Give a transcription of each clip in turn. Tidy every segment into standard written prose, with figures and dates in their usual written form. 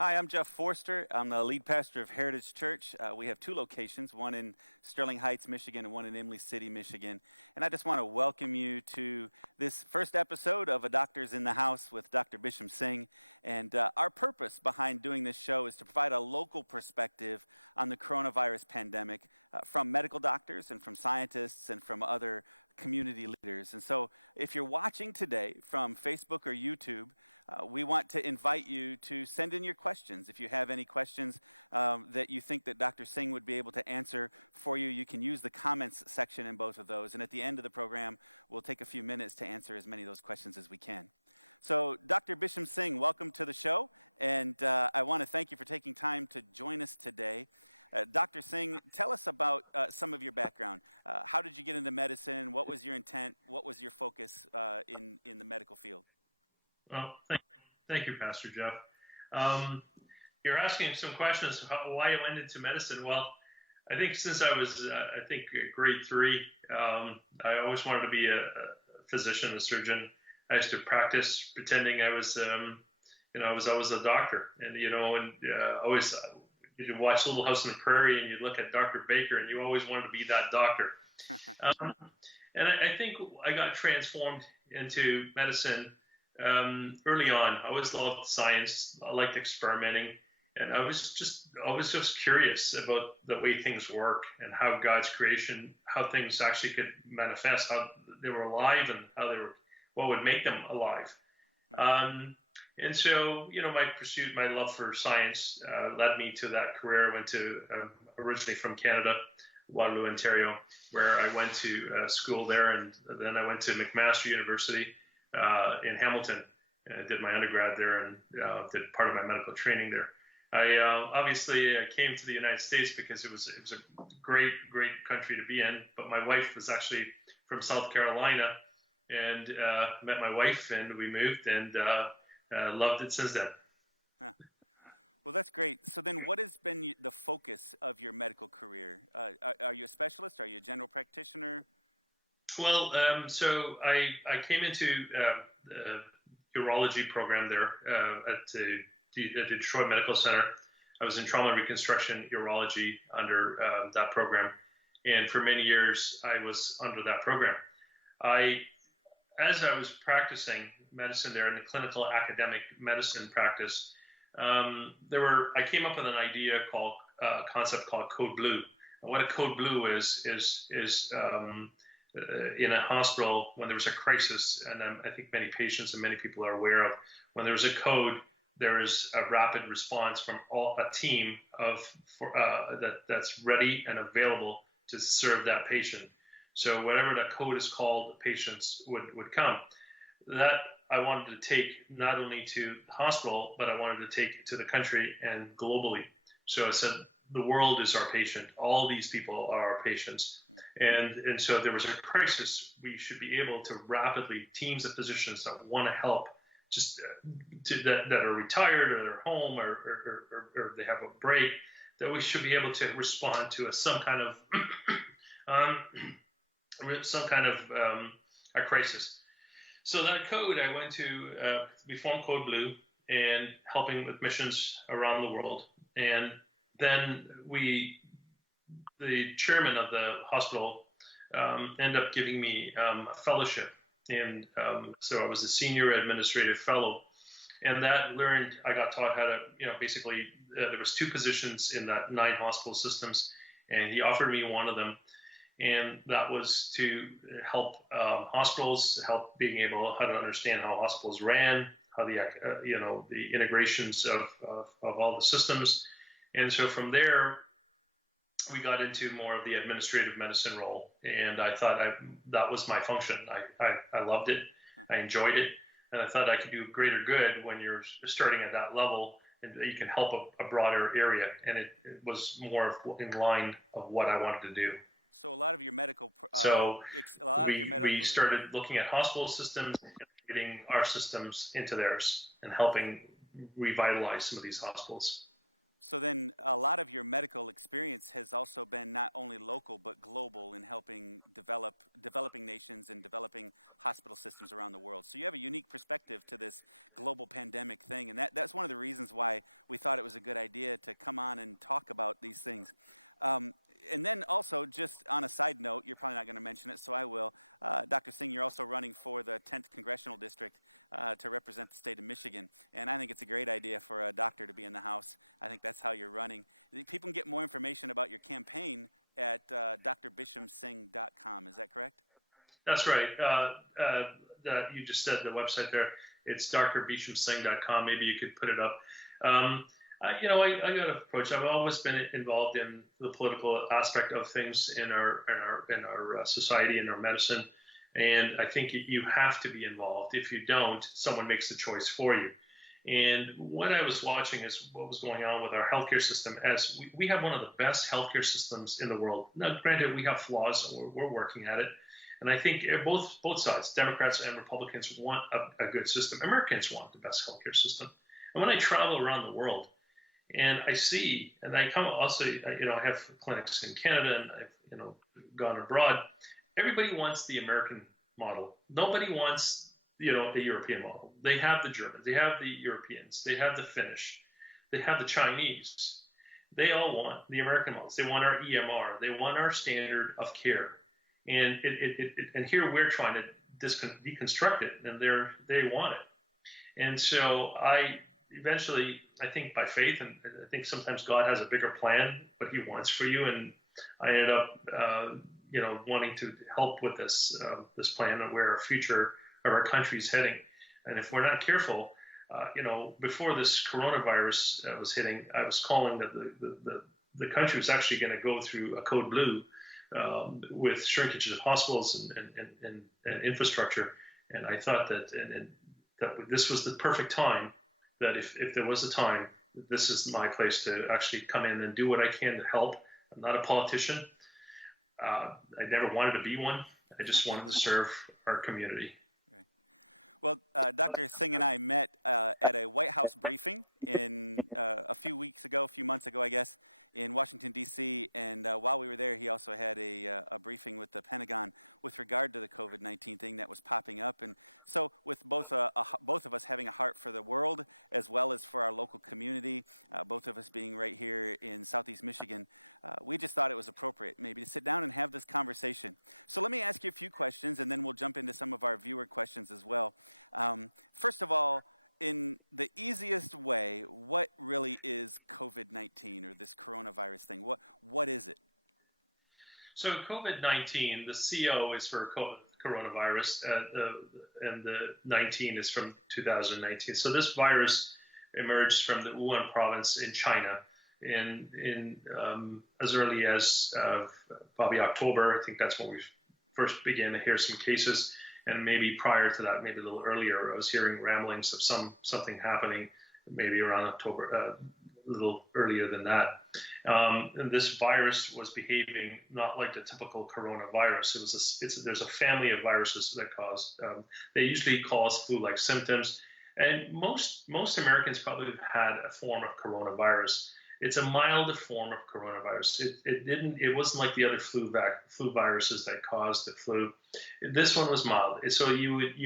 Hi, I'm Jeff Forster. I'm the lead pastor of Heritage Church. We have two locations, one in Sterling Heights, Michigan, and one in Imlay City, Michigan. And I just want to welcome you to this first episode of A Doctor's in the House with Dr. Bisham Singh. And our purpose behind doing this show is to provide a local perspective on the coronavirus pandemic from medical doctors and from scientists and from other community leaders. And so if you're watching today from Facebook or YouTube, we want to invite you to send in your questions. If you have any questions that you think that Dr. Singh would be able to answer for you, you can use the comments section in both of those. And at the end of the program, we'll take a few minutes to answer as many of those questions as we can. So Dr. Bisham Singh, welcome to the show. And I want to thank you for taking time to join us today. Dr. Singh, tell us about some of your background. How did you get into medicine? What was your intent? What was your focus in the medical field? Well, thank you, Pastor Jeff. You're asking some questions about why I went into medicine. Well, I think since I was, grade 3, I always wanted to be a physician, a surgeon. I used to practice pretending I was, I was always a doctor. And, always you'd watch Little House on the Prairie and you'd look at Dr. Baker and you always wanted to be that doctor. And I think I got transformed into medicine early on. I always loved science. I liked experimenting, and I was just curious about the way things work and how God's creation, how things actually could manifest, how they were alive, and what would make them alive. And so, my love for science led me to that career. I went to originally from Canada, Waterloo, Ontario, where I went to school there, and then I went to McMaster University in Hamilton. I did my undergrad there and did part of my medical training there. I obviously came to the United States because it was a great country to be in. But my wife was actually from South Carolina, and met my wife, and we moved, and loved it since then. Huh. Well, that's great. So then what has been the focus of your medical career? Are you a specialist? Are you a general practitioner? Well, so I came into the urology program there at the Detroit Medical Center. I was in trauma and reconstruction urology under that program. And for many years, I was under that program. As I was practicing medicine there in the clinical academic medicine practice, I came up with an idea concept called Code Blue. And what a Code Blue is in a hospital when there was a crisis, and I think many patients and many people are aware of, when there's a code, there is a rapid response from a team that's ready and available to serve that patient. So whatever that code is called, the patients would come. That I wanted to take not only to the hospital, but I wanted to take it to the country and globally. So I said, the world is our patient. All these people are our patients. And so if there was a crisis, we should be able to rapidly, teams of physicians that want to help, that are retired or they're home or they have a break, that we should be able to respond to some kind of a crisis. So that code, I went to, we formed Code Blue and helping with missions around the world. And then the chairman of the hospital ended up giving me a fellowship. And so I was a senior administrative fellow. And I got taught how to, basically, there was 2 positions in that 9 hospital systems. And he offered me one of them. And that was to help hospitals, help being able how to understand how hospitals ran, how the integrations of all the systems. And so from there, we got into more of the administrative medicine role. And I thought that was my function. I loved it. I enjoyed it. And I thought I could do greater good when you're starting at that level and that you can help a broader area. And it was more in line of what I wanted to do. So a lot of your medical... we started looking at hospital systems and getting our systems into theirs and helping revitalize some of these hospitals. So then a lot of your medical experience has also been not only local but global in helping developing nations and developing hospital systems around the world. So you have a unique perspective to this global pandemic thing, and that's one of the reasons why we thought it was a good idea to come on and talk about these things. Um, and then also, just on a side note, you're probably not going to mention it, so I will. Dr. Singh, you're also running for the 10th Congressional District to represent the state of Michigan. And I think it's a great idea for a doctor to be in the House. I think that's how you're running. People can get more information about your campaign at drbishamsingh.com. Is that correct? That's right. You just said the website there. It's drbishamsingh.com. Maybe you could put it up. I got approached. I've always been involved in the political aspect of things in our society, in our medicine, and I think you have to be involved. If you don't, someone makes the choice for you. And what I was watching is what was going on with our healthcare system. As we have one of the best healthcare systems in the world. Now, granted, we have flaws, and we're working at it. And I think both sides, Democrats and Republicans, want a good system. Americans want the best healthcare system. And when I travel around the world, and I see, and I come also, I have clinics in Canada, and I've, gone abroad. Everybody wants the American model. Nobody wants, a European model. They have the Germans, they have the Europeans, they have the Finnish, they have the Chinese. They all want the American models. They want our EMR. They want our standard of care. And and here we're trying to deconstruct it, and they want it. And so eventually, I think by faith, and I think sometimes God has a bigger plan, what He wants for you, and I ended up, wanting to help with this plan and where our future of our country is heading. And if we're not careful, before this coronavirus was hitting, I was calling that the country was actually going to go through a code blue with shrinkages of hospitals and infrastructure. And I thought that this was the perfect time. That if there was a time, this is my place to actually come in and do what I can to help. I'm not a politician. I never wanted to be one. I just wanted to serve our community. Right. Well, Dr. Singh and I met at a White House briefing a few months ago, I guess, in Washington, D.C., and while we were there, he also had a briefing with the Pentagon with regard to the COVID-19 thing that was popping up. And so with both of us having a heart for the world as well as for our local community, both of us being right here in Southeast Michigan, we just thought it was appropriate maybe to sit down and have this conversation. So let me ask you a few questions, and then we'll jump into some of our viewer questions as well. First of all, in the easiest way, what really is COVID-19 or this coronavirus thing? What is it? So COVID-19, the CO is for coronavirus, and the 19 is from 2019. So this virus emerged from the Wuhan province in China in as early as probably October. I think that's when we first began to hear some cases. And maybe prior to that, maybe a little earlier, I was hearing ramblings of something happening, maybe around October, a little earlier than that. And this virus was behaving not like the typical coronavirus. There's a family of viruses that cause. They usually cause flu-like symptoms, and most Americans probably have had a form of coronavirus. It's a milder form of coronavirus. It wasn't like the other flu viruses that caused the flu. This one was mild. So you would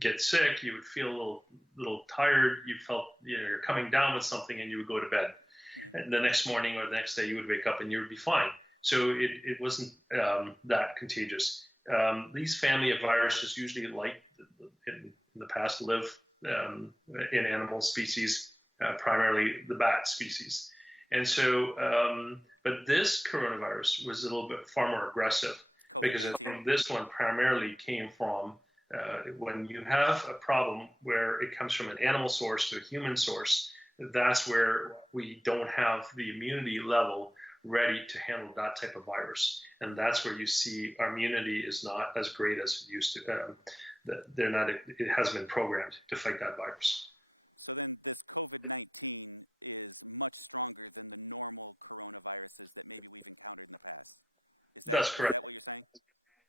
get sick. You would feel a little tired. You felt you're coming down with something, and you would go to bed. Mm-hmm. And the next morning or the next day, you would wake up and you would be fine. So it wasn't that contagious. These family of viruses usually, like in the past, live in animal species. Primarily the bat species. And so, but this coronavirus was a little bit far more aggressive COVID-19. Because I think this one primarily came from when you have a problem where it comes from an animal source to a human source, that's where we don't have the immunity level ready to handle that type of virus. And that's where you see our immunity is not as great as it used to. It hasn't been programmed to fight that virus. So then this COVID-19 is much stronger than the normal coronaviruses that maybe we've encountered in the past. That's correct. Is that what you're saying?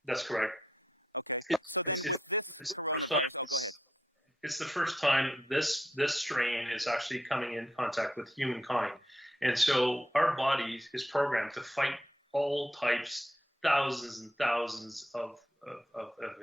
That's correct. Okay. So then with this coronavirus, go ahead. it's the first time this strain is actually coming in contact with humankind. And so our body is programmed to fight all types, thousands and thousands of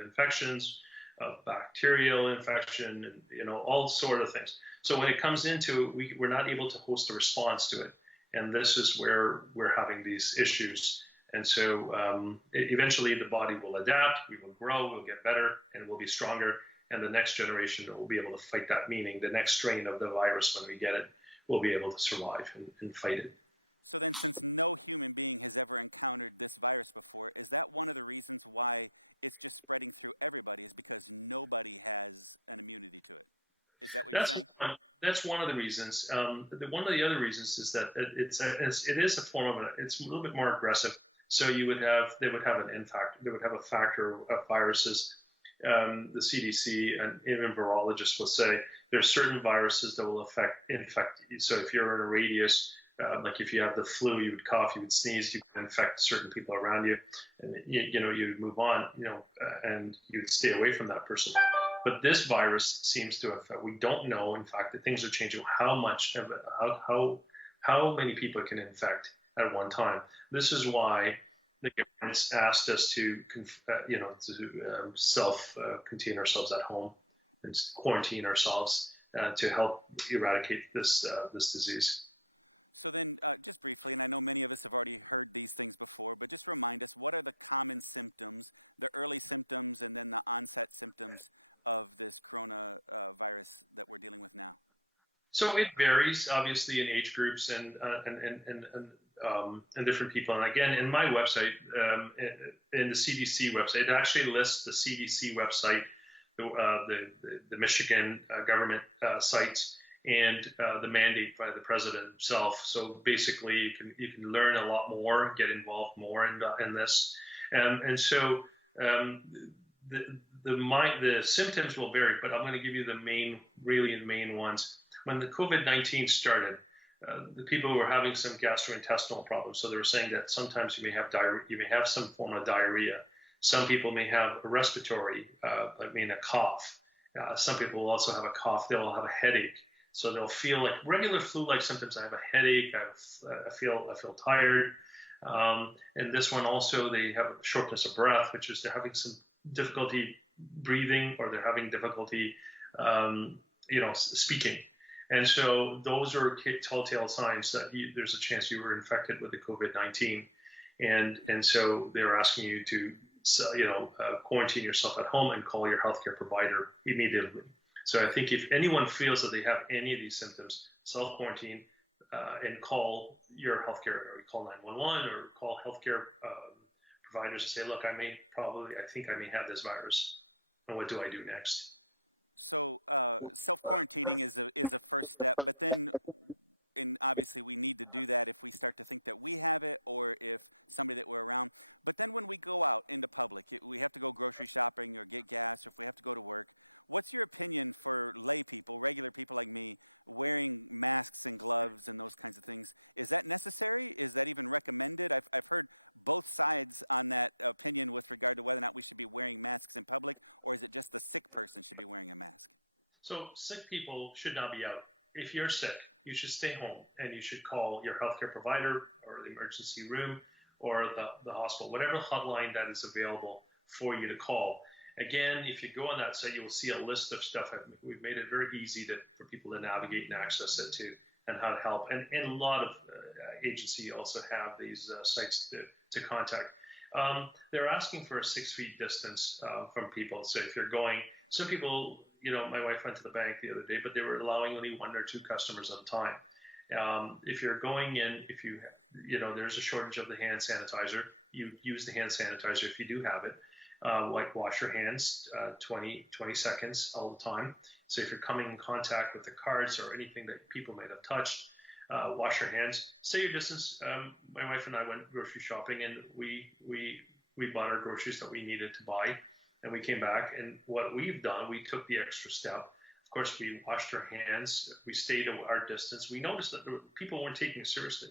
infections, of bacterial infection, and all sort of things. So when it comes into, we're not able to host a response to it. And this is where we're having these issues. And so eventually the body will adapt, we will grow, we'll get better, and we'll be stronger. And the next generation will be able to fight that, meaning the next strain of the virus, when we get it, will be able to survive and fight it. So then, since no human being has ever encountered this virus before, is that one of the reasons why it's just spreading through everybody, is because nobody has an immunity to it? Is that what you're saying? That's one of the reasons. One of the other reasons is that it is a form of it's a little bit more aggressive. So they would have a factor of viruses. The CDC and even virologists will say there's certain viruses that will infect you. So if you're in a radius, like if you have the flu, you would cough, you would sneeze, you could infect certain people around you, and you would move on, and you would stay away from that person. But this virus seems to affect. We don't know. In fact, that things are changing. How much of it, how many people can infect at one time? This is why the government's asked us to self-contain ourselves at home and quarantine ourselves to help eradicate this disease. So then, just briefly, and I know many of us have already heard these things before, but just remind us, what are the common symptoms, the early symptoms, and then the onset symptoms of this coronavirus that we're dealing with now? So it varies, obviously, in age groups and different people. And again, in my website, in the CDC website, it actually lists the CDC website, the Michigan government sites, and the mandate by the president himself. So basically, you can learn a lot more, get involved more in this, and so the symptoms will vary. But I'm going to give you the main ones. When the COVID-19 started, the people were having some gastrointestinal problems. So they were saying that sometimes you may have diarrhea, you may have some form of diarrhea. Some people may have a respiratory, a cough. Some people will also have a cough. They'll have a headache. So they'll feel like regular flu-like symptoms. I have a headache. I feel tired. And this one also, they have shortness of breath, which is they're having some difficulty breathing, or they're having difficulty, speaking. And so those are telltale signs that there's a chance you were infected with the COVID-19. And so they're asking you to, quarantine yourself at home and call your healthcare provider immediately. So I think if anyone feels that they have any of these symptoms, self-quarantine and call your healthcare, or call 911, or call healthcare providers and say, look, I think I may have this virus. And what do I do next? So self-quarantining is a first step, but then, and obviously we need to do that if we start to think that we have it, or if somebody that we're around. But then when we go out into public, we have to go grocery shopping or get gas, or if we have to go to work, what's your opinion for lay people, regular people like me, wearing masks and gloves and those kinds of things? Is that necessary? Is that even recommended? I've heard both sides on that opinion with regard to whether or not we should be wearing masks in public, or is it just the sick person should be wearing a mask? So sick people should not be out. If you're sick, you should stay home, and you should call your healthcare provider or the emergency room or the hospital, whatever hotline that is available for you to call. Again, if you go on that site, you will see a list of stuff. We've made it very easy for people to navigate and access it to, and how to help. And a lot of agencies also have these sites to contact. They're asking for a 6 feet distance from people. So if you're going, some people, my wife went to the bank the other day, but they were allowing only 1 or 2 customers at a time. If you're going in, there's a shortage of the hand sanitizer, you use the hand sanitizer if you do have it. Wash your hands 20 seconds all the time. So if you're coming in contact with the cards or anything that people might have touched, wash your hands. Stay your distance. My wife and I went grocery shopping, and we bought our groceries that we needed to buy, and we came back. And what we've done, we took the extra step. Of course, we washed our hands. We stayed our distance. We noticed that people weren't taking it seriously.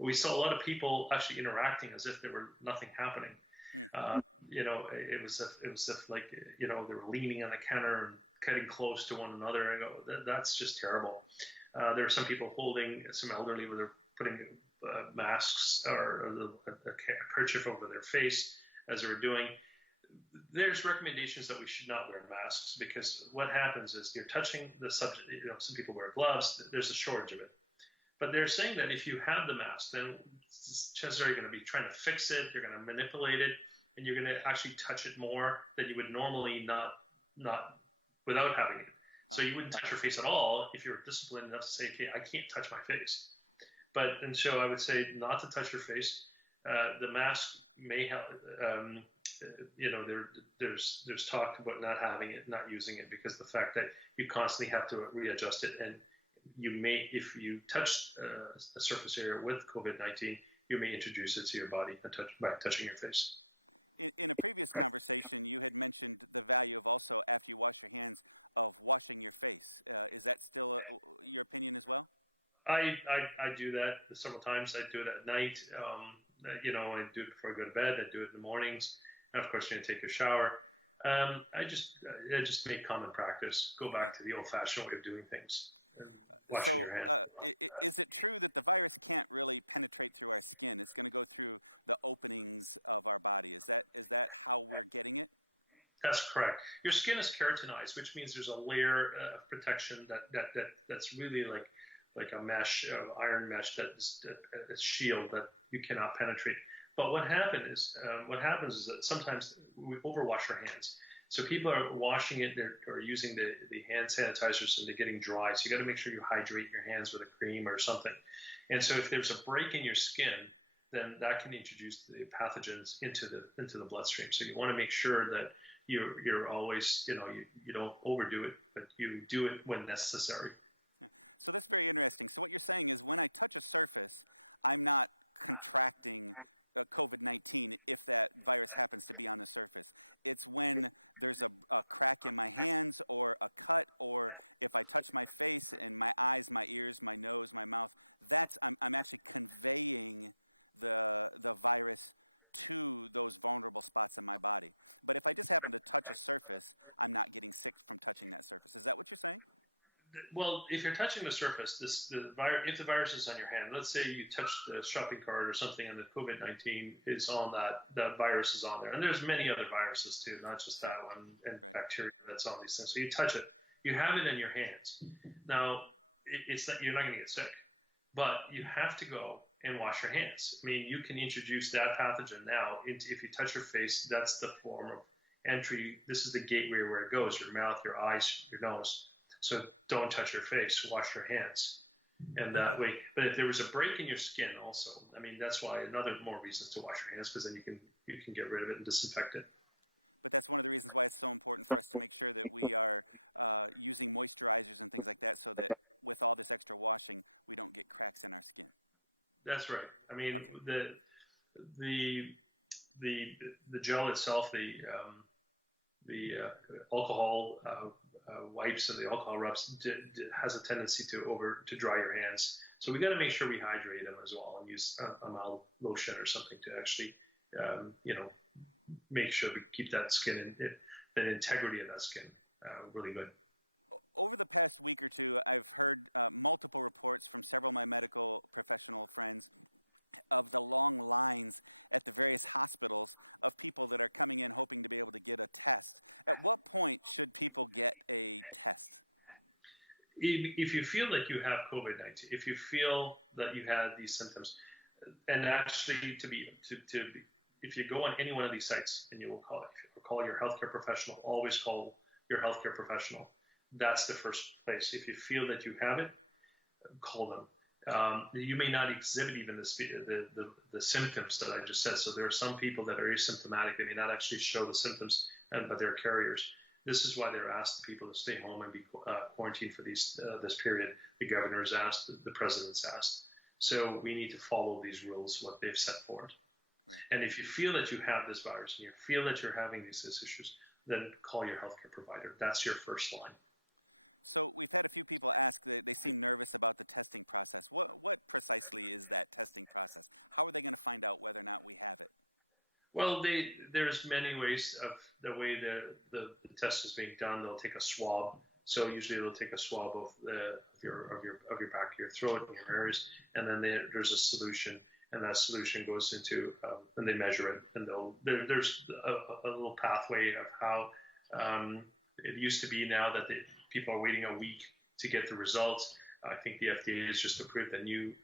We saw a lot of people actually interacting as if there were nothing happening. It was like, they were leaning on the counter and getting close to one another. I go, that's just terrible. There are some people holding some elderly where they're putting masks or a kerchief over their face as they were doing. There's recommendations that we should not wear masks because what happens is you're touching the subject. Some people wear gloves. There's a shortage of it. But they're saying that if you have the mask, then chances are you're going to be trying to fix it, you're going to manipulate it, and you're going to actually touch it more than you would normally not without having it. So you wouldn't touch your face at all if you were disciplined enough to say, okay, I can't touch my face. And so I would say not to touch your face. The mask may help. There's talk about not having it, not using it, because the fact that you constantly have to readjust it, and you may, if you touch a surface area with COVID-19, you may introduce it to your body by touching your face. In a previous conversation, you had mentioned the value of also, after you wash your hands, of washing your face. Is that still your opinion as well? I do that several times. I do it at night. I do it before I go to bed. I do it in the mornings. And of course, you're going to take a shower. I just make common practice. Go back to the old-fashioned way of doing things. So is it true that the virus can't really penetrate through our skin? It's going to go through the openings of our body. Is that how we're getting it? That's correct. Your skin is keratinized, which means there's a layer of protection that's really like a mesh, iron mesh, that's a shield that you cannot penetrate. But what happens is that sometimes we overwash our hands. So people are washing it, or using the hand sanitizers, and they're getting dry. So you got to make sure you hydrate your hands with a cream or something. And so if there's a break in your skin, then that can introduce the pathogens into the bloodstream. So you want to make sure that you're always, you don't overdo it, but you do it when necessary. So that's very interesting. So what you're saying is when I touch a surface, I'm not contracting COVID-19 if that virus happens to be on the surface. It's when there's a crack in my hands or a cut, or if I touch my face and my eyes, my ears, my nose, my mouth, I'm actually conveying the virus to those vulnerable spots in my body. But if I just happen to touch a surface, I'm not getting sick from touching that surface. Is that what you're saying? Well, if you're touching the surface, if the virus is on your hand, let's say you touch the shopping cart or something and the COVID-19 is on that virus is on there. And there's many other viruses too, not just that one, and bacteria that's on these things. So you touch it, you have it in your hands. Now, it's that you're not going to get sick, but you have to go and wash your hands. I mean, you can introduce that pathogen now if you touch your face. That's the form of entry. This is the gateway where it goes, your mouth, your eyes, your nose. So don't touch your face, wash your hands. And that way, but if there was a break in your skin also, I mean, that's why more reasons to wash your hands, because then you can get rid of it and disinfect it. But that's one of the reasons why it's so important for us to make sure that we are using moisturizers and things like that, so that with all this extra washing, we don't get cracks in our skin. That's right. I mean, the gel itself, the alcohol wipes and the alcohol rubs has a tendency to dry your hands. So we got to make sure we hydrate them as well, and use a mild lotion or something to actually, make sure we keep that skin and the integrity of that skin really good. Over the past week or two, I've heard multiple reports from several of my medical professional friends of the long lines at the various hospitals of people that are coming in hoping to be able to get a test. At what point should people get a test? If you feel like you have COVID-19, if you feel that you have these symptoms, and actually if you go on any one of these sites and you will call your healthcare professional, always call your healthcare professional. That's the first place. If you feel that you have it, call them. You may not exhibit even the symptoms that I just said. So there are some people that are asymptomatic. They may not actually show the symptoms, but they're carriers. This is why they're asked the people to stay home and be quarantined for this period. The governor has asked, the president's asked. So we need to follow these rules, what they've set forth. Right. And if you feel that you have this virus and you feel that you're having these issues, then call your healthcare provider. That's your first line. So we've had a few people ask that they seem nervous about the testing process. What precisely is that testing process? How are they going to find out whether or not we have it? Well, there's many ways of the way the test is being done. They'll take a swab. So usually they'll take a swab of your back of your throat and your areas, and then there's a solution, and that solution goes into and they measure it, and there's a little pathway of how it used to be. Now that people are waiting a week to get the results. I think the FDA has just approved a new.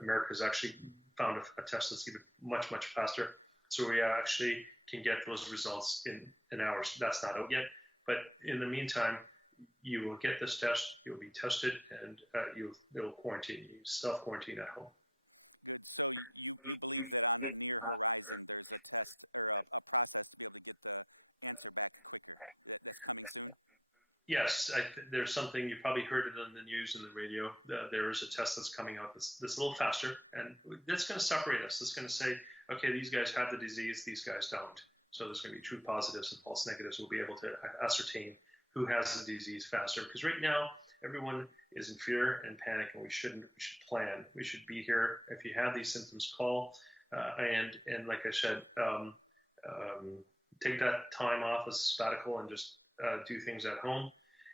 America's actually found a test that's even much faster. So we actually can get those results in hours. That's not out yet, but in the meantime, you will get this test. You'll be tested, and they'll self-quarantine at home. Good. So you believe that on the near horizon, there's a test or a process to be able to get the answer back quicker. That's coming soon? Yes, there's something, you probably heard it on the news and the radio. There is a test that's coming out that's a little faster, and that's going to separate us. It's going to say, okay, these guys have the disease, these guys don't. So there's going to be true positives and false negatives. We'll be able to ascertain who has the disease faster. Because right now, everyone is in fear and panic, and we should plan. We should be here. If you have these symptoms, call. And like I said, take that time off as a sabbatical and just do things at home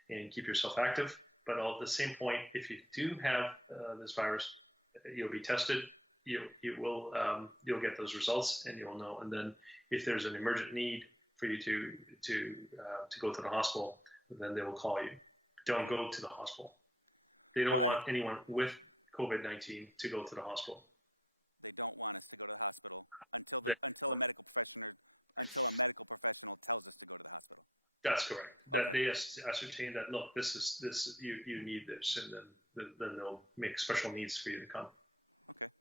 and keep yourself active. But at the same point, if you do have this virus, you'll be tested. You'll get those results, and you'll know. And then, if there's an emergent need for you to go to the hospital, then they will call you. Don't go to the hospital. They don't want anyone with COVID-19 to go to the hospital. They don't want us to go to the hospital until a medical professional tells us to go to the hospital. That's correct. Okay. That they ascertain that, look, you need this, and then they'll make special needs for you to come. Okay.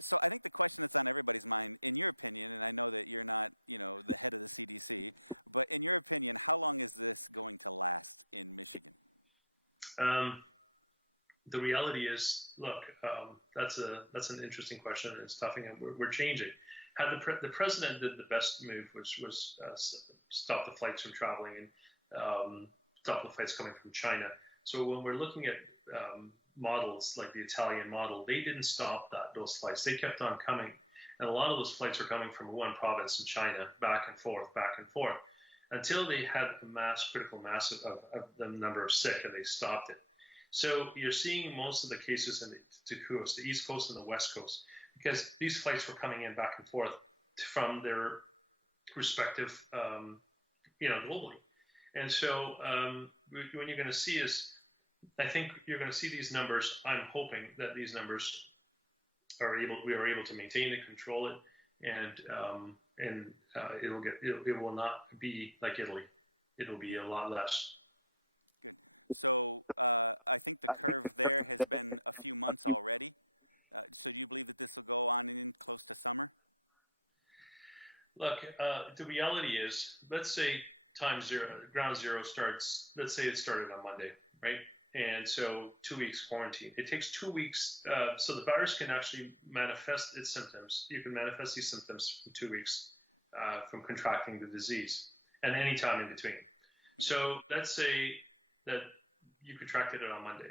So I think the question that's on everybody's mind, in your opinion, and I know that you're not, the head of the CDC, but in your opinion, how long is this going to last in Michigan? The reality is, look, that's an interesting question, and it's tough, and we're changing. Had the president did the best move, which was stop the flights from traveling and stop the flights coming from China. So when we're looking at models like the Italian model, they didn't stop those flights. They kept on coming, and a lot of those flights were coming from Wuhan province in China, back and forth, until they had a critical mass of the number of sick, and they stopped it. So you're seeing most of the cases in the East Coast and the West Coast, because these flights were coming in back and forth from their respective, globally. And so what you're going to see is, I think you're going to see these numbers. I'm hoping that these numbers we are able to maintain and control it, and it will not be like Italy. It'll be a lot less. Good. So I think the curve there has been a few months already. So do you believe that this will go on in close to summer? Look, the reality is, let's say ground zero starts, let's say it started on Monday, right? And so 2 weeks quarantine. It takes 2 weeks, so the virus can actually manifest its symptoms. You can manifest these symptoms in 2 weeks from contracting the disease, and any time in between. Mm-hmm. So let's say that you contracted it on Monday.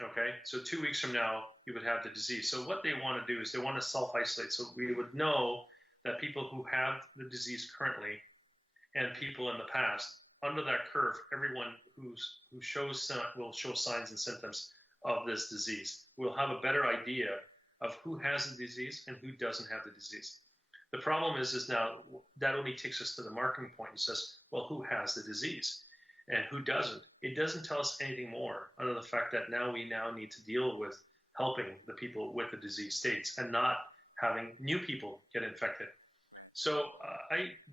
Okay, so 2 weeks from now, you would have the disease. So what they want to do is they want to self-isolate. So we would know that people who have the disease currently and people in the past, under that curve, everyone who will show signs and symptoms of this disease. We'll have a better idea of who has the disease and who doesn't have the disease. The problem is now that only takes us to the marking point and says, well, who has the disease? And who doesn't? It doesn't tell us anything more other than the fact that we need to deal with helping the people with the disease states and not having new people get infected. Right. So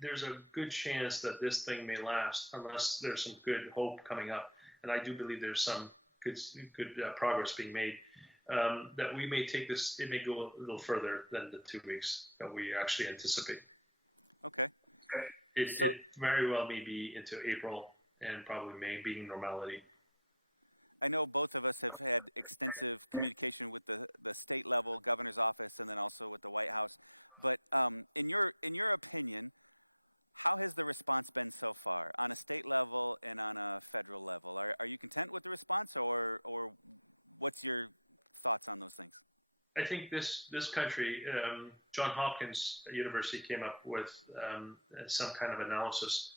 there's a good chance that this thing may last unless there's some good hope coming up. And I do believe there's some good progress being made, that we may take this, it may go a little further than the 2 weeks that we actually anticipate. Okay. It very well may be into April, and probably May being normality. I know both of us have had extensive communication with the state level governor's office and then also with the White House. But in your opinion, how has the response been so far on a state level and on a federal level? Are you content with the response, or what's your thoughts on those things? I think this country, John Hopkins University came up with some kind of analysis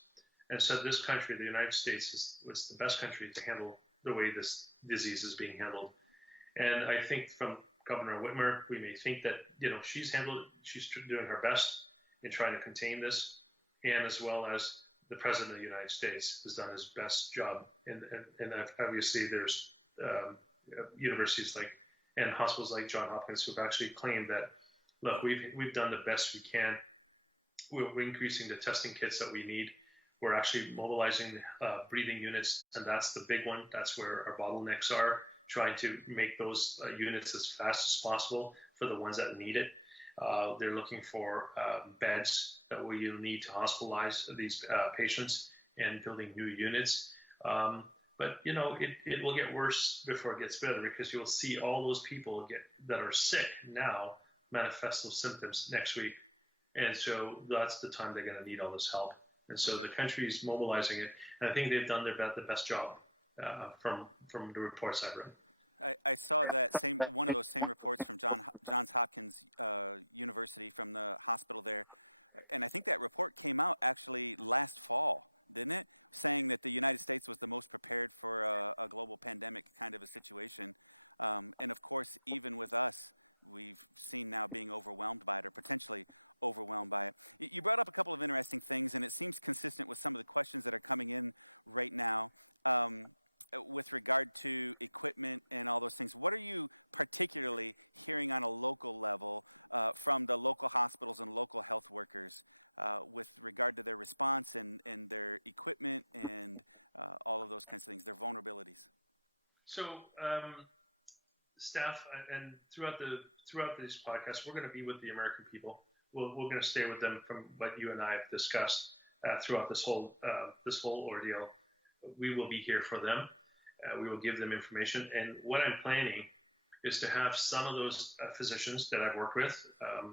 and said this country, the United States, was the best country to handle the way this disease is being handled. And I think from Governor Whitmer, we may think that she's doing her best in trying to contain this, and as well as the President of the United States has done his best job. And obviously there's universities like and hospitals like John Hopkins who've actually claimed that, look, we've done the best we can. We're increasing the testing kits that we need. We're actually mobilizing breathing units, and that's the big one. That's where our bottlenecks are, trying to make those units as fast as possible for the ones that need it. They're looking for beds that we need to hospitalize these patients and building new units. But it will get worse before it gets better, because you'll see all those people that are sick now manifest those symptoms next week. And so that's the time they're going to need all this help. And so the country is mobilizing it, and I think they've done the best job from the reports I've read. I saw that one of those same reports from Johns Hopkins University, from the hospital there, and I think that report came out actually last fall, didn't it? Saying that the United States was the most prepared for a global pandemic kind of a situation. And of course, even with us, we've seen now being overwhelmed by it, or potentially overwhelmed by it. You brought up a couple of interesting things, and it seems consistent with some of the questions that are coming in right now with regard to equipment and all those things. What are you particularly hearing on a local level from the local hospitals and local health workers with regard to their response and their equipment and all of those kinds of things, their vulnerabilities? So staff, and throughout these podcasts, we're going to be with the American people. We're going to stay with them from what you and I have discussed throughout this whole ordeal. We will be here for them. We will give them information. And what I'm planning is to have some of those physicians that I've worked with,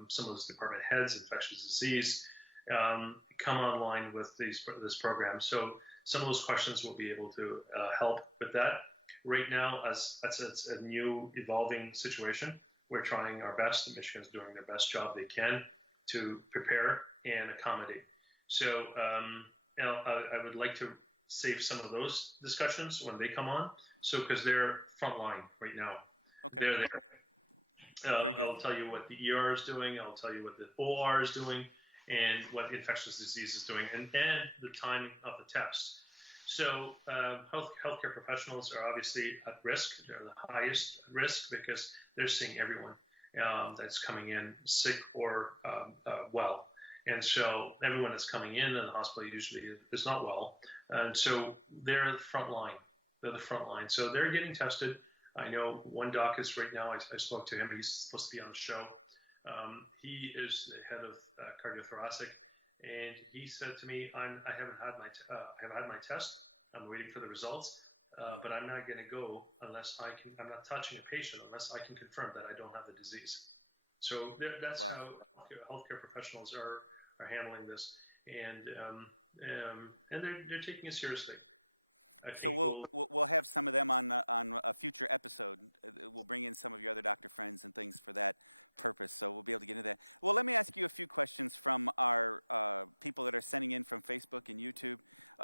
some of those department heads, infectious disease, come online with this program. So some of those questions will be able to help with that. Right now, as it's a new evolving situation, we're trying our best. Michigan's doing their best job they can to prepare and accommodate. So I would like to save some of those discussions when they come on. So because they're frontline right now. Okay. They're there. I'll tell you what the ER is doing. I'll tell you what the OR is doing, and what infectious disease is doing, and the timing of the tests. So healthcare professionals are obviously at risk. They're the highest risk because they're seeing everyone that's coming in sick or well. And so everyone that's coming in the hospital usually is not well. And so they're the front line. They're the front line. So they're getting tested. I know one doc is right now, I spoke to him. He's supposed to be on the show. He is the head of cardiothoracic. And he said to me, I haven't had my test. I'm waiting for the results. But I'm not going to go unless I'm not touching a patient unless I can confirm that I don't have the disease. So that's how healthcare professionals are handling this, and they're taking it seriously. So we'll have some of them on a future episode. We'll bring in some of your other doctor friends and things for that purpose. So we'll be able to get into that. Well, let me ask you a few questions from our people that are sending in from Facebook and YouTube.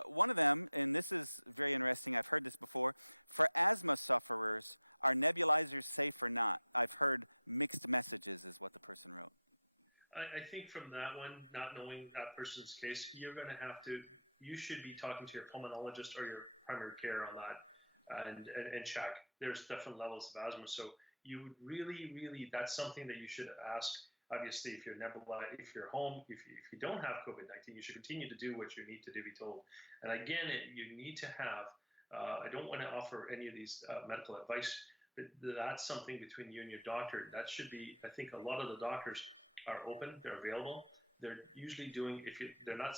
One of them, and this is very interesting, I've heard this before, for asthma sufferers, are nebulizers safe or not? I've heard mixed messages is what the person wrote. I think from that one, not knowing that person's case, you should be talking to your pulmonologist or your primary care on that and check. There's different levels of asthma. So you would really, that's something that you should ask. Obviously, if you're home, if you don't have COVID-19, you should continue to do what you need to do, be told. And again, you need to have, I don't want to offer any of these medical advice, but that's something between you and your doctor. That should be, I think a lot of the doctors are open, they're available. They're usually doing, if you're not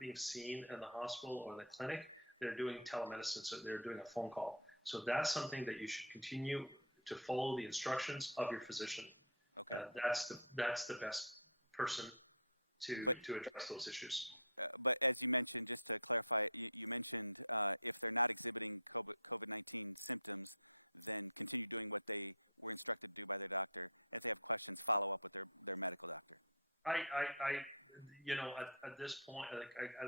being seen in the hospital or in the clinic, they're doing telemedicine, so they're doing a phone call. So that's something that you should continue to follow the instructions of your physician. Okay. That's the best person to address those issues. But as you mentioned, just to clarify, you mentioned if they're not exhibiting COVID-19 symptoms, then continue doing what they were instructed to do by their doctor. If they have questions, follow up with their medical doctor. At this point,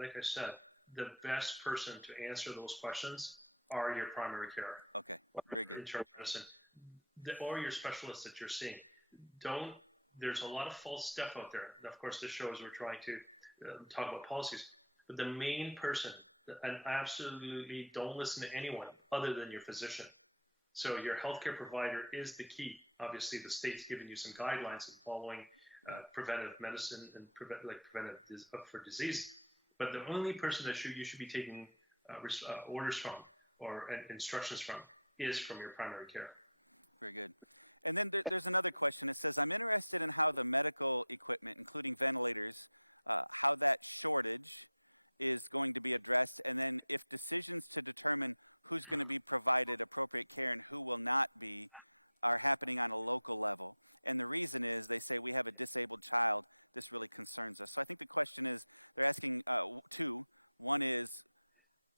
like I said, the best person to answer those questions are your primary care. Okay, very good. Internal medicine, or your specialists that you're seeing. There's a lot of false stuff out there. Of course, this shows we're trying to talk about policies, but the main person, and absolutely don't listen to anyone other than your physician. So your healthcare provider is the key. Obviously, the state's giving you some guidelines and following preventive medicine and preventive for disease. But the only person that you should be taking orders from or instructions from is from your primary care. Very good. And then there's another question. It says, I'm interested in how the medical equipment, including ventilators, how that shortage is going to be addressed, and then if decisions to determine who's going to be provided appropriate care and who will not be are happening on a local level. And the reason is they say we have a disabled child. This really concerns us. So I think the question is, they're asking two. One is,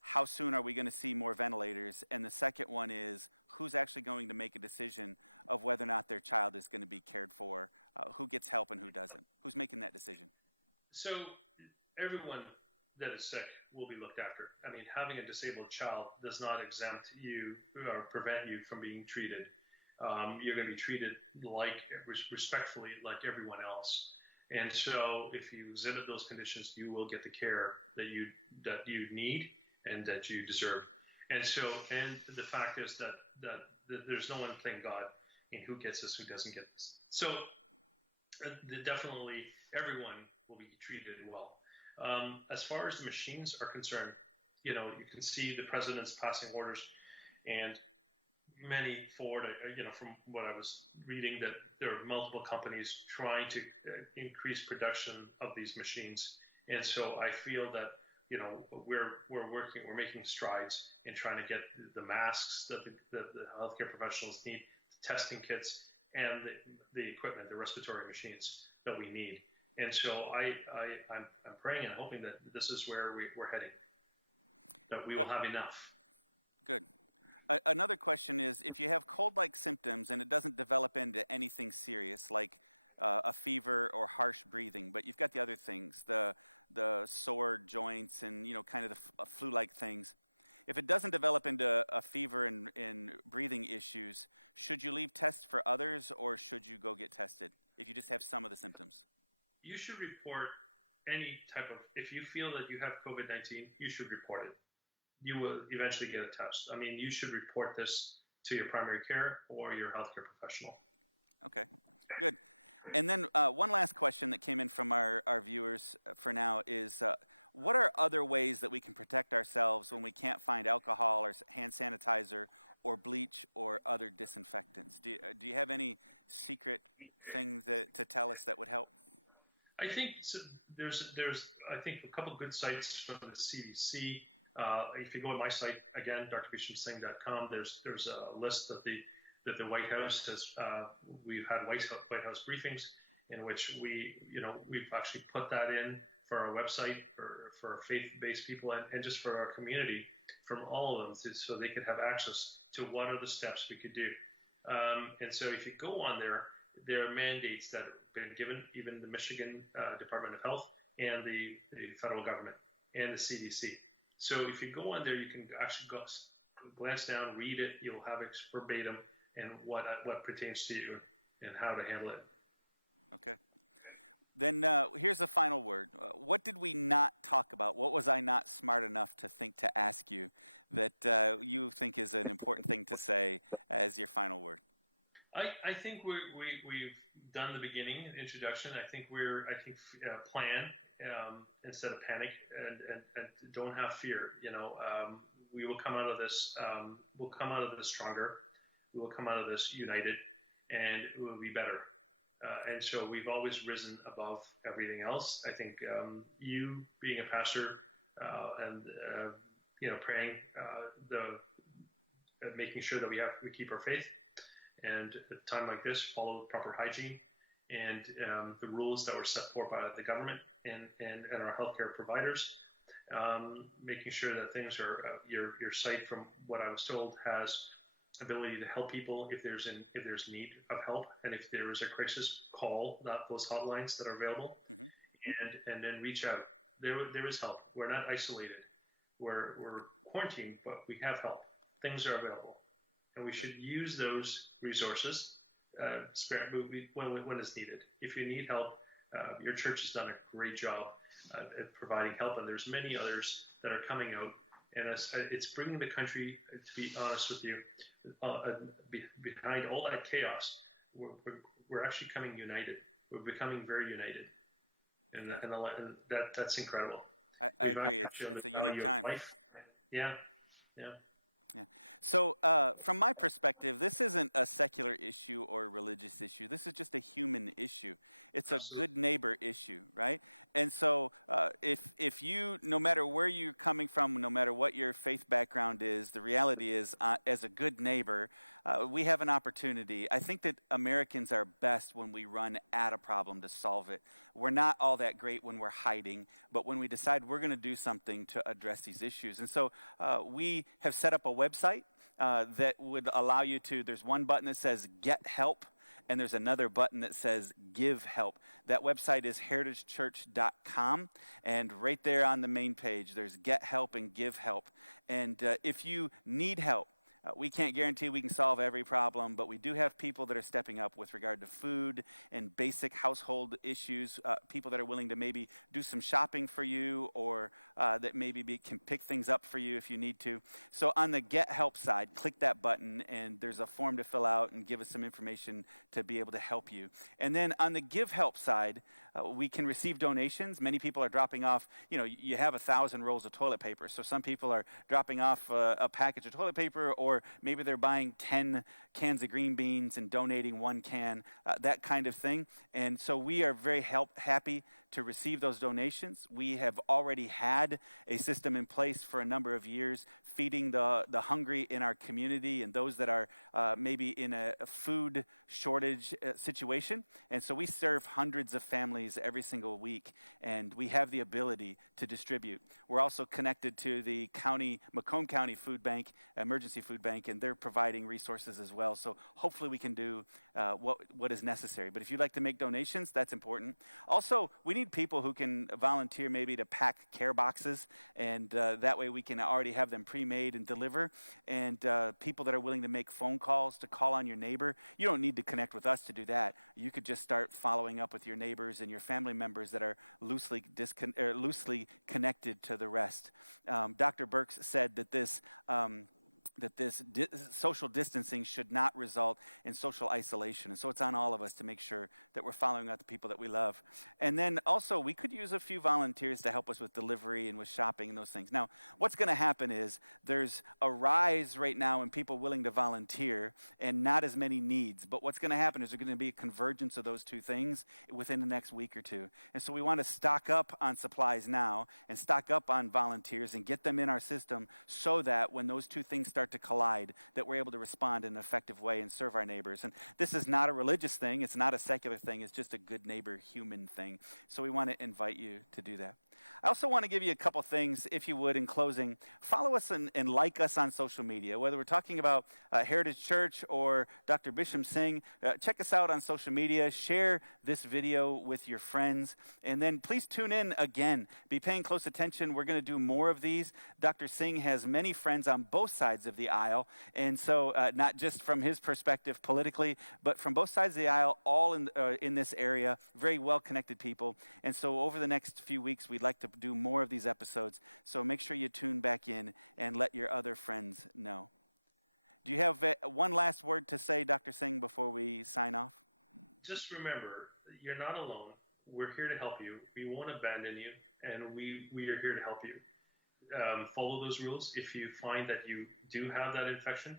how soon are we going to see more ventilators? And the second one is, who's actually going to make a decision of whether or not their child is going to be cared for, who gets help and who doesn't? Who's making that decision? So everyone that is sick will be looked after. I mean, having a disabled child does not exempt you or prevent you from being treated. You're going to be treated respectfully like everyone else. And so if you exhibit those conditions, you will get the care that you need and that you deserve. And the fact is that there's no one playing God in who gets this, who doesn't get this. So definitely everyone will be treated well. As far as the machines are concerned, you can see the president's passing orders, and many forward, from what I was reading, that there are multiple companies trying to increase production of these machines. And so I feel that we're making strides in trying to get the masks that the healthcare professionals need, testing kits, and the equipment, the respiratory machines that we need. And so I'm praying and hoping that this is where we're heading, that we will have enough. Good. Another question is, if you have cold-like symptoms and it doesn't develop into anything serious, like a fever or harsh breathing, but you've got the other things, the sore joints and kind of the flu-like things. If it doesn't develop into a fever and breathing issues, should you leave tests for others, or should you go get tested if you just have some of the symptoms? You should report any type of, if you feel that you have COVID-19, you should report it. You will eventually get a test. I mean, you should report this to your primary care or your healthcare professional. Okay, good. And then one last question that came in from our viewers for now is, what are other ways that we can protect ourselves when we can't find alcohol or hand sanitizer or bleach or other disinfectants? Do you have any secret thing to tell us that would help? I think there's a couple of good sites from the CDC. If you go to my site again, drbishamsingh.com, there's a list that the White House has. We've had White House briefings in which we've actually put that in for our website for faith-based people and just for our community, from all of them, so they could have access to what are the steps we could do. And so if you go on there are mandates that have been given, even the Michigan Department of Health and the federal government and the CDC. So if you go on there, you can actually glance down, read it. You'll have it verbatim and what pertains to you and how to handle it. Okay. Then here's the final word. What did we not talk about? What was I not smart enough to think to ask you that you think is an important thing to say as your final word? I think we've done the beginning, introduction. I think plan instead of panic, and don't have fear. We will come out of this. We'll come out of this stronger. We will come out of this united, and it will be better. And so we've always risen above everything else. I think you being a pastor and praying, making sure that we keep our faith, and at a time like this, follow proper hygiene and the rules that were set forth by the government and our healthcare providers. Making sure that things are your site, from what I was told, has ability to help people if there's need of help, and if there is a crisis, call those hotlines that are available, Mm-hmm. and then reach out. There is help. We're not isolated. We're quarantined, but we have help. Things are available, and we should use those resources when it's needed. If you need help, your church has done a great job at providing help, and there's many others that are coming out. And it's bringing the country, to be honest with you, behind all that chaos, we're actually coming united. We're becoming very united, and that's incredible. I agree. It's a unique time. Yeah, yeah. Yeah. So, from my perspective, this isn't a secular issue or a religious issue. This is just a human issue. It's a good neighbor issue, right? And so, if you, no matter where you're coming from, no matter what your faith background is, the reality is, as a good neighbor, we have an opportunity. I think that Americans are best when we run at a problem to solve it. We're not all that great when we're hiding, but when we decide we're going to do something to address these issues. And so we have set up a website that would allow you to, there's one button that says Get Help, and there's another button that says Give Help. That website is heritagechurch.com, and right there on the main page, there's Get Help and Give Help. And if you need help, we can't guarantee we can solve every problem, but we do have people that are stepping up with regard to food and basic household issues, people that are willing to maybe do some shopping for you, or that maybe can pick things up for you if you need to. So on the Get Help side, click that button, and there's a form to fill out and give us some information to be able to help you. And then on the Give Help side, we can receive donations. Many people are dropping off, you have 1,000 rolls of toilet paper. So some people are dropping off a package of toilet paper, or maybe they're buying 10 cans of green beans and donating 1 can, that kind of thing. And so we are very happy to receive those donations. We have already had a system in place for a number of years, feeding the hungry in our community and those that are maybe in a food shortage situation. And so we serve hundreds of families every single week, and we have the ability to distribute. We're also connected to the Macomb County Food Bank, Emergency Food Bank, and they're providing resources as well. So hopefully we can do what is necessary. But if you'd like to make donations, that's important. Also, we need people who can volunteer maybe to pack care boxes, and that way we can already have them pre-made and deliver. And people that are willing to make phone calls to call on your neighbor. You don't need to connect with us to do that. You could just start following up with your neighbors and your family members that are loosely connected to the rest. Dr. Burks said that this social distancing should not result in social isolation. And so it's on all of us to make sure that we're following out the people that we love. And then also, we could use a few volunteers to help us with delivery and with shopping and those things. Now, what's going to happen is there's a rise right now in people willing to volunteer and not as many needs. But what's going to happen is there's going to be a convergence of those two things within the next week or two. And so we want to stock up on supplies now and stock up on volunteers and get them in our system so that when those two things start to collide, that we're able to respond in an effective way and serve our neighbors. And this is not a religious thing. It's not a secular thing. It's just a good neighbor human thing. So we want to invite you to do that. I also want to give you a couple things, if you would, in closing. Follow us and like us on social media, whether we're talking about Heritage Church or Dr. Bisham Singh. Check us out on social media. Share this video with your friends. And then please tune in again. Be paying close attention. We're going to do more of these. Dr. Singh has many friends on both sides of the aisle. And so not just from his perspective politically, but from both sides of the aisle, all in this area, very well-connected people. And so over the next few weeks, we'd like to do more of these episodes, so make sure you tune back in and let your other friends know. Do you have one last word to say, Dr. Singh, before we sign off? Just remember, you're not alone. We're here to help you. We won't abandon you, and we are here to help you. Follow those rules. If you find that you do have that infection,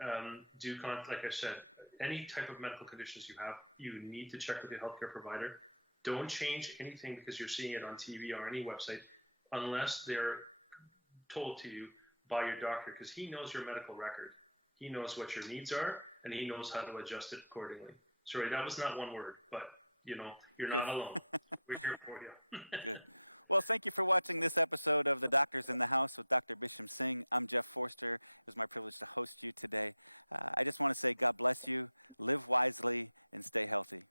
like I said, any type of medical conditions you have, you need to check with your healthcare provider. Don't change anything because you're seeing it on TV or any website unless they're told to you by your doctor, because he knows your medical record. He knows what your needs are, and he knows how to adjust it accordingly. Sorry, that was not one word, but you're not alone. We're here for you. Good. Well, thank you for watching this episode of The Doctors in the House with Dr. Bisham Singh. I'm Jeff Forster. It was my privilege to host you today. I just want to say God bless you, live wisely, and stay healthy.